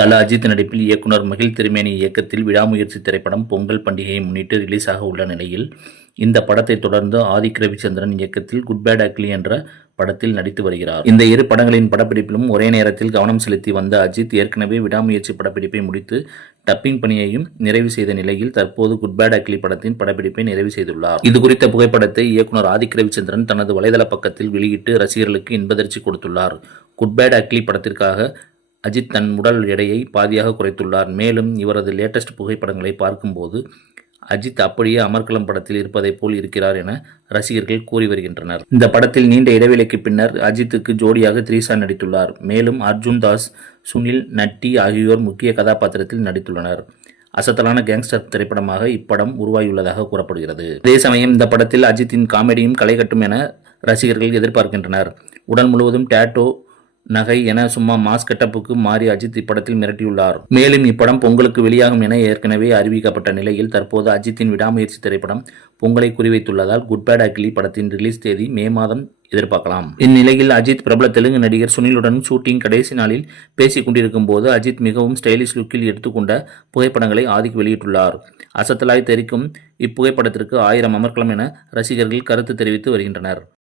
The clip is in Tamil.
தல அஜித் நடிப்பில் இயக்குனர் மகிழ் திருமேனி இயக்கத்தில் விடாமுயற்சி திரைப்படம் பொங்கல் பண்டிகையை முன்னிட்டு ரிலீஸ் ஆக உள்ள நிலையில் இந்த படத்தை தொடர்ந்து ஆதிக் ரவிச்சந்திரன் இயக்கத்தில் குட் பேட் அக்லி என்ற படத்தில் நடித்து வருகிறார். இந்த இரு படங்களின் படப்பிடிப்பிலும் ஒரே நேரத்தில் கவனம் செலுத்தி வந்த அஜித் ஏற்கனவே விடாமுயற்சி படப்பிடிப்பை முடித்து டப்பிங் பணியையும் நிறைவு செய்த நிலையில் தற்போது குட் பேட் அக்லி படத்தின் படப்பிடிப்பை நிறைவு செய்துள்ளார். இது குறித்த புகைப்படத்தை இயக்குனர் ஆதிக் ரவிச்சந்திரன் தனது வலைதள பக்கத்தில் வெளியிட்டு ரசிகர்களுக்கு இன்பதிர்ச்சி கொடுத்துள்ளார். குட் பேட் அக்லி படத்திற்காக அஜித் தன் உடல் எடையை பாதியாக குறைத்துள்ளார். மேலும் இவரது லேட்டஸ்ட் புகைப்படங்களை பார்க்கும்போது அஜித் அப்படியே அமர்கலம் படத்தில் இருப்பதைப் போல் இருக்கிறார் என ரசிகர்கள் கூறி வருகின்றனர். இந்த படத்தில் நீண்ட இடைவேளைக்கு பின்னர் அஜித்துக்கு ஜோடியாக த்ரீசா நடித்துள்ளார். மேலும் அர்ஜுன் தாஸ் சுனில் நட்டி ஆகியோர் முக்கிய கதாபாத்திரத்தில் நடித்துள்ளனர். அசத்தலான கேங்ஸ்டர் திரைப்படமாக இப்படம் உருவாகியுள்ளதாக கூறப்படுகிறது. அதே சமயம் இந்த படத்தில் அஜித்தின் காமெடியும் களை கட்டும் என ரசிகர்கள் எதிர்பார்க்கின்றனர். உடல் முழுவதும் டேட்டோ நகை என சும்மா மாஸ் கட்டப்புக்கு மாறி அஜித் இப்படத்தில் மிரட்டியுள்ளார். மேலும் இப்படம் பொங்கலுக்கு வெளியாகும் என ஏற்கனவே அறிவிக்கப்பட்ட நிலையில் தற்போது அஜித்தின் விடாமுயற்சி திரைப்படம் பொங்கலை குறிவைத்துள்ளதால் குட் பேட் அக்லி படத்தின் ரிலீஸ் தேதி மே மாதம் எதிர்பார்க்கலாம். இந்நிலையில் அஜித் பிரபல தெலுங்கு நடிகர் சுனிலுடன் ஷூட்டிங் கடைசி நாளில் பேசிக் கொண்டிருக்கும் போது அஜித் மிகவும் ஸ்டைலிஷ் லுக்கில் எடுத்துக்கொண்ட புகைப்படங்களை ஆதிக்கு வெளியிட்டுள்ளார். அசத்தலாய் தெரிக்கும் இப்புகைப்படத்திற்கு ஆயிரம் அமர்க்கலாம் என ரசிகர்கள் கருத்து தெரிவித்து வருகின்றனர்.